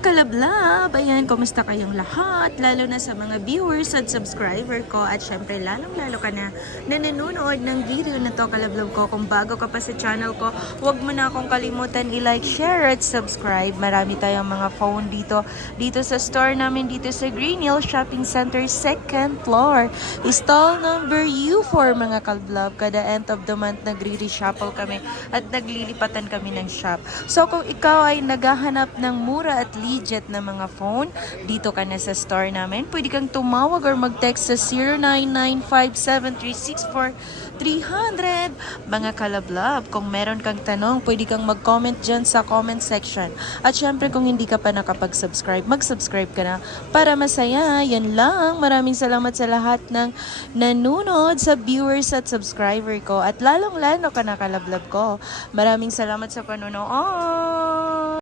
kalablab! Ayan, kumusta kayong lahat? Lalo na sa mga viewers at subscriber ko. At syempre, lalong-lalo ka na na nanonood ng video na to, kalablab ko. Kung bago ka pa sa channel ko, huwag mo na akong kalimutan i-like, share, at subscribe. Marami tayong mga phone dito. Dito sa store namin, dito sa Green Hill Shopping Center, second floor. Stall number U4, mga kalablab. Kada end of the month, nagre-reshuffle kami at naglilipatan kami ng shop. So, kung ikaw ay naghahanap ng mura at legit na mga phone, dito ka na sa store namin. Pwede kang tumawag or mag-text sa 09957364 Mga kalablab, kung meron kang tanong, pwede kang mag-comment dyan sa comment section. At syempre, kung hindi ka pa nakapag-subscribe, mag-subscribe ka na para masaya. Yan lang. Maraming salamat sa lahat ng nanonood, sa viewers at subscriber ko. At lalong-lalo ka na kalablab ko. Maraming salamat sa panonood.